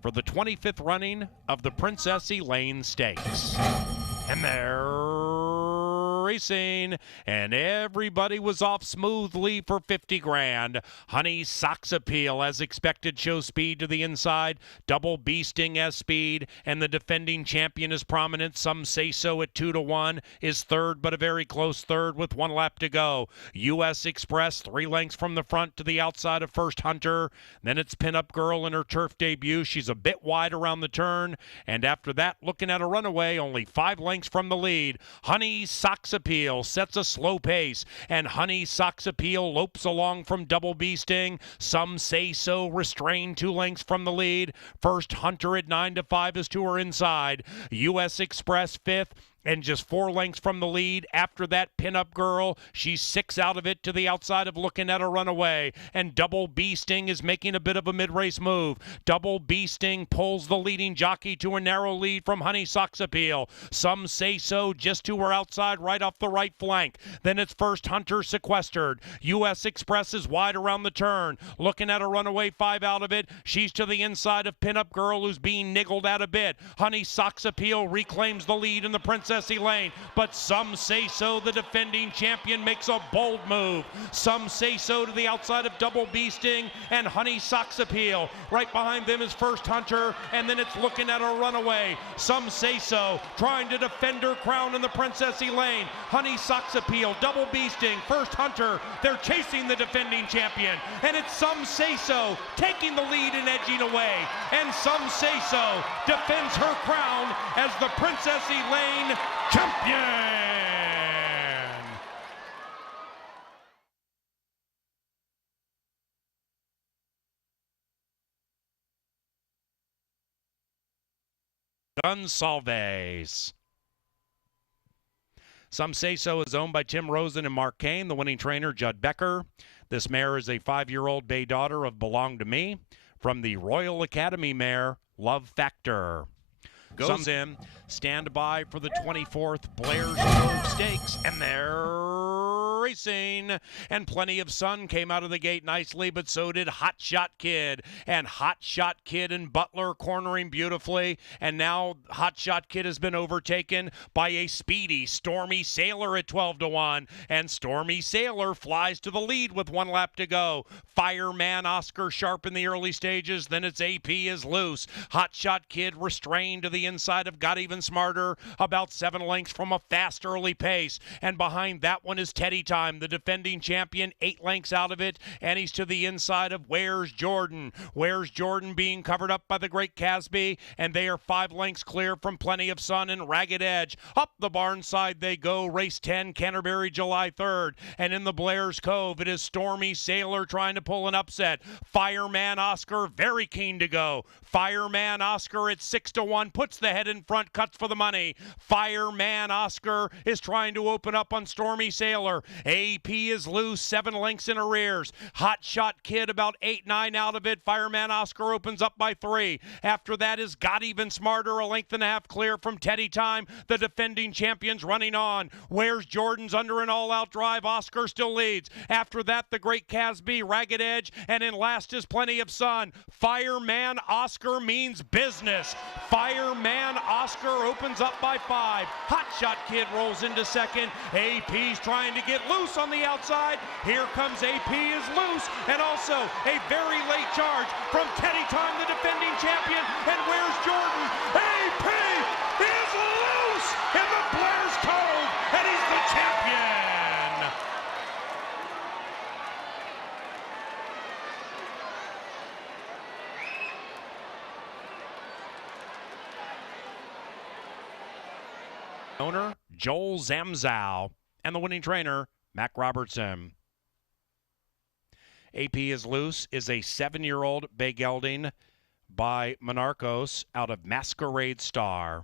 for the 25th running of the Princess Elaine Stakes. And they're racing, and everybody was off smoothly for 50 grand. Honey Socks Appeal, as expected, shows speed to the inside. Double Beasting has speed, and the defending champion is prominent. Some Say So at 2-1 is third, but a very close third with 1 lap to go. U.S. Express 3 lengths from the front to the outside of First Hunter. Then it's Pinup Girl in her turf debut. She's a bit wide around the turn, and after that, looking at a runaway, only 5 lengths from the lead. Honey Socks Appeal sets a slow pace, and Honey Socks Appeal lopes along from Double Beasting. Some Say So restrained 2 lengths from the lead. First Hunter at 9-5 is to her inside. U.S. Express 5th. And just 4 lengths from the lead. After that, Pinup Girl, she's 6 out of it to the outside of looking at a runaway. And Double Beasting is making a bit of a mid-race move. Double Beasting pulls the leading jockey to a narrow lead from Honey Socks Appeal. Some Say So just to her outside, right off the right flank. Then it's First Hunter sequestered. U.S. Express is wide around the turn. Looking at a runaway, 5 out of it. She's to the inside of Pinup Girl, who's being niggled at a bit. Honey Socks Appeal reclaims the lead in the Princess Elaine, but Some Say So, the defending champion, makes a bold move. Some Say So to the outside of Double Beasting and Honey Socks Appeal. Right behind them is First Hunter, and then it's looking at a runaway. Some Say So trying to defend her crown in the Princess Elaine. Honey Socks Appeal, Double Beasting, First Hunter, they're chasing the defending champion, and it's Some Say So taking the lead and edging away, and Some Say So defends her crown as the Princess Elaine champion. Gonsalves. Some Say So is owned by Tim Rosen and Mark Kane. The winning trainer, Judd Becker. This mare is a 5-year-old bay daughter of Belong to Me from the Royal Academy mare, Love Factor. Goes in, stand by for the 24th Blair's Cove Stakes, and they're racing. And Plenty of Sun came out of the gate nicely, but so did Hot Shot Kid. And Hot Shot Kid and Butler cornering beautifully, and now Hot Shot Kid has been overtaken by a speedy Stormy Sailor at 12-1, and Stormy Sailor flies to the lead with 1 lap to go. Fireman Oscar Sharp in the early stages, then it's AP is loose. Hot Shot Kid restrained to the inside of Got Even Smarter, about 7 lengths from a fast early pace. And behind that one is Teddy Time, the defending champion, 8 lengths out of it, and he's to the inside of Where's Jordan. Where's Jordan being covered up by the Great Casby, and they are 5 lengths clear from Plenty of Sun and Ragged Edge. Up the barn side they go, race 10, Canterbury, July 3rd. And in the Blair's Cove, it is Stormy Sailor trying to pull an upset. Fireman Oscar very keen to go. Fireman Oscar at 6-1 puts the head in front, cuts for the money. Fireman Oscar is trying to open up on Stormy Sailor. AP is loose, 7 lengths in arrears. Hot Shot Kid about 8-9 out of it. Fireman Oscar opens up by 3. After that is Got Even Smarter, a length and a half clear from Teddy Time. The defending champions running on. Where's Jordan's under an all-out drive. Oscar still leads. After that, the Great Casby, Ragged Edge, and in last is Plenty of Sun. Fireman Oscar means business. Fireman Oscar opens up by 5. Hot Shot Kid rolls into second. AP's trying to get loose on the outside. Here comes AP is loose, and also a very late charge from Teddy Time, the defending champion. And Where's Jordan? AP is loose in the Blair's Cove, and he's the champion. Owner, Joel Zamzow, and the winning trainer, Mac Robertson. AP is Loose is a 7-year-old bay gelding by Monarchos out of Masquerade Star.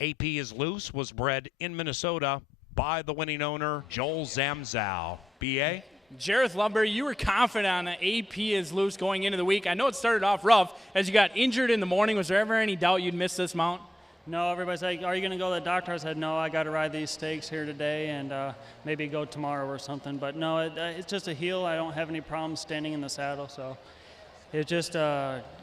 AP is Loose was bred in Minnesota by the winning owner, Joel Zamzow. BA? Jareth Lumber, you were confident on AP is Loose going into the week. I know it started off rough as you got injured in the morning. Was there ever any doubt you'd miss this mount? No, everybody's like, are you going to go to the doctor? I said, no, I got to ride these stakes here today and maybe go tomorrow or something. But no, it's just a heel. I don't have any problems standing in the saddle. So it's just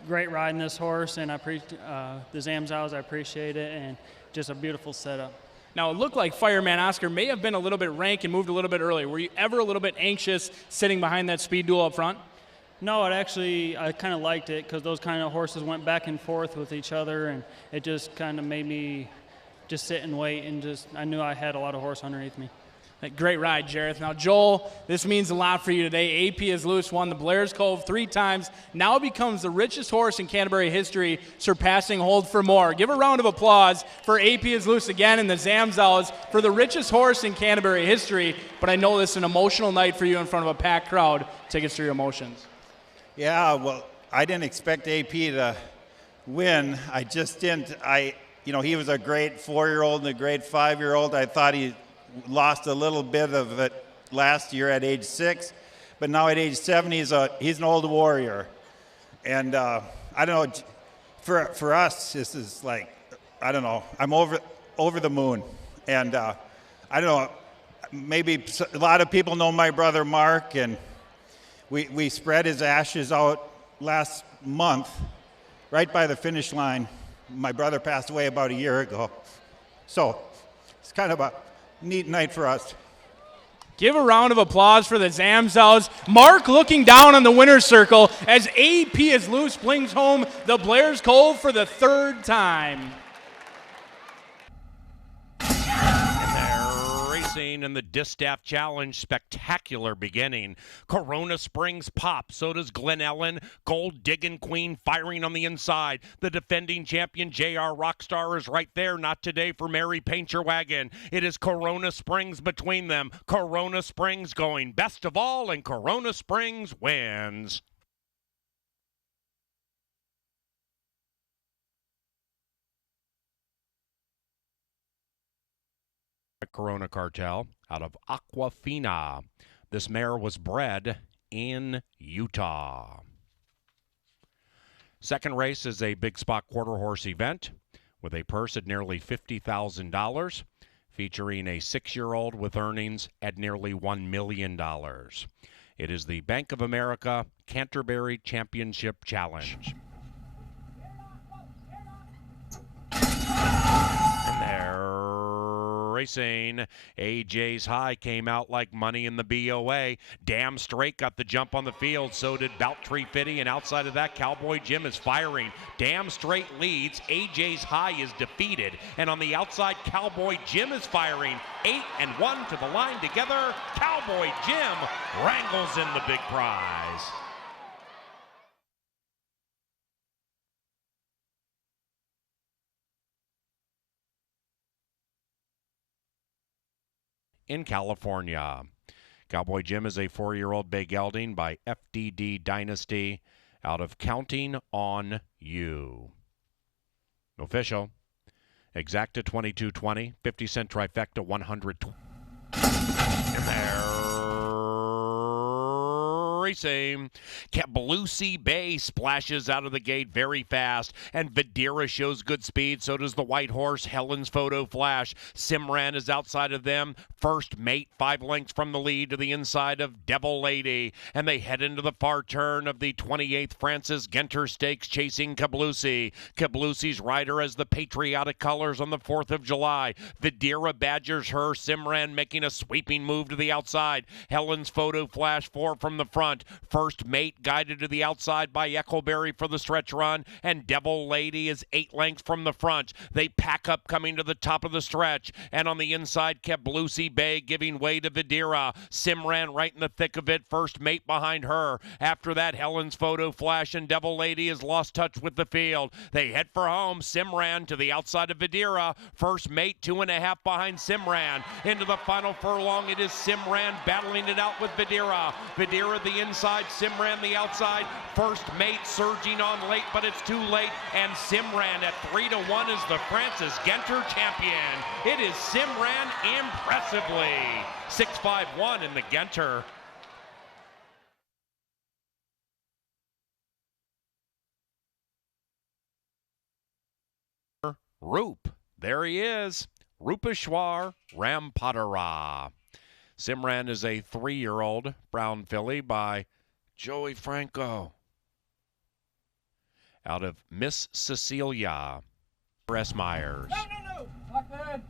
great riding this horse, and the Zamzows, I appreciate it, and just a beautiful setup. Now, it looked like Fireman Oscar may have been a little bit rank and moved a little bit early. Were you ever a little bit anxious sitting behind that speed duel up front? No, I kind of liked it because those kind of horses went back and forth with each other, and it just kind of made me just sit and wait, and I knew I had a lot of horse underneath me. Great ride, Jareth. Now, Joel, this means a lot for you today. AP is loose, won the Blair's Cove 3 times, now becomes the richest horse in Canterbury history, surpassing Hold for More. Give a round of applause for AP is loose again and the Zamzows for the richest horse in Canterbury history. But I know this is an emotional night for you in front of a packed crowd. Take us through your emotions. Yeah, well, I didn't expect AP to win. I just didn't. He was a great 4-year-old and a great 5-year-old. I thought he lost a little bit of it last year at age 6, but now at age 7, he's an old warrior. And I don't know, for us, this is like, I don't know, I'm over the moon. And I don't know, maybe a lot of people know my brother Mark, and we spread his ashes out last month, right by the finish line. My brother passed away about a year ago. So it's kind of a neat night for us. Give a round of applause for the Zamzows. Mark looking down on the winner's circle as AP is loose, brings home the Blair's Cove for the 3rd time. In the Distaff Challenge, spectacular beginning. Corona Springs pop, so does Glen Ellen. Gold Diggin' Queen firing on the inside. The defending champion JR Rockstar is right there. Not today for Mary Paint Your Wagon. It is Corona Springs between them. Corona Springs going best of all, and Corona Springs wins. Corona Cartel out of Aquafina. This mare was bred in Utah. Second race is a big spot quarter horse event with a purse at nearly $50,000, featuring a 6-year-old with earnings at nearly $1 million. It is the Bank of America Canterbury Championship Challenge. And there racing. AJ's High came out like money in the BOA. Damn Straight got the jump on the field. So did Baltree Fitty. And outside of that, Cowboy Jim is firing. Damn Straight leads. AJ's High is defeated. And on the outside, Cowboy Jim is firing. 8 and 1 to the line together. Cowboy Jim wrangles in the big prize. In California, Cowboy Jim is a 4-year-old bay gelding by FDD Dynasty out of Counting on You. Official. Exacta 22.20, 50-cent trifecta 120. And there racing. Cablusi Bay splashes out of the gate very fast, and Videra shows good speed. So does the white horse, Helen's Photo Flash. Simran is outside of them. First Mate, 5 lengths from the lead to the inside of Devil Lady, and they head into the far turn of the 28th Francis Genter Stakes, chasing Cablusi. Cablusi's rider has the patriotic colors on the 4th of July. Videra badgers her. Simran making a sweeping move to the outside. Helen's Photo Flash 4 from the front. First Mate guided to the outside by Echoberry for the stretch run, and Devil Lady is 8 lengths from the front. They pack up coming to the top of the stretch, and on the inside, Cablusi Bay giving way to Videra. Simran right in the thick of it. First Mate behind her. After that, Helen's Photo Flash and Devil Lady has lost touch with the field. They head for home. Simran to the outside of Videra. First Mate 2.5 behind Simran. Into the final furlong, it is Simran battling it out with Videra. Videra the inside, Simran the outside. First Mate surging on late, but it's too late. And Simran at 3-1 is the Francis Genter champion. It is Simran impressively. 6-5-1 in the Genter. Roop, there he is. Rupeshwar Rampatara. Simran is a 3-year-old brown filly by Joey Franco. out of Miss Cecilia. S. Myers. No. Lock that.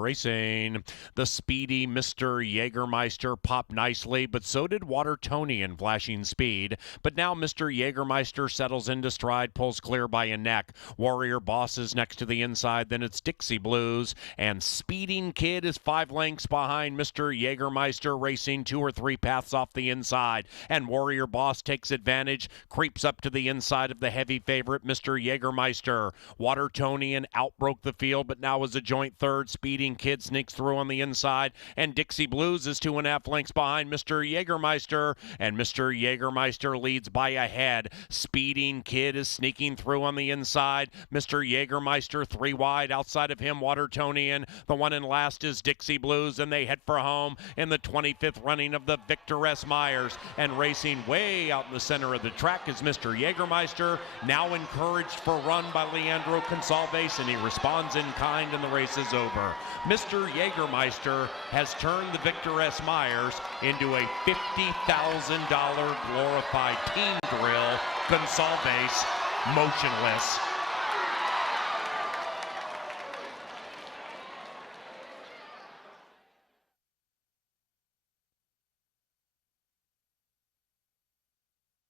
Racing. The speedy Mr. Jagermeister popped nicely, but so did Watertonian, flashing speed. But now Mr. Jagermeister settles into stride, pulls clear by a neck. Warrior Boss is next to the inside, then it's Dixie Blues. And Speeding Kid is 5 lengths behind Mr. Jagermeister, racing 2 or 3 paths off the inside. And Warrior Boss takes advantage, creeps up to the inside of the heavy favorite, Mr. Jagermeister. Watertonian outbroke the field, but now is a joint third. Speeding Kid sneaks through on the inside, and Dixie Blues is 2.5 lengths behind Mr. Jagermeister, and Mr. Jagermeister leads by a head. Speeding Kid is sneaking through on the inside. Mr. Jagermeister 3 wide. Outside of him, Watertonian. The one in last is Dixie Blues, and they head for home in the 25th running of the Victor S. Myers. And racing way out in the center of the track is Mr. Jagermeister, now encouraged for a run by Leandro Consalves, and he responds in kind, and the race is over. Mr. Jagermeister has turned the Victor S. Myers into a $50,000 glorified team drill. Consalves motionless.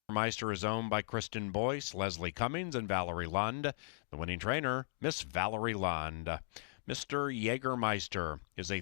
Meister is owned by Kristen Boyce, Leslie Cummings, and Valerie Lund. The winning trainer, Miss Valerie Lund. Mr. Jagermeister is a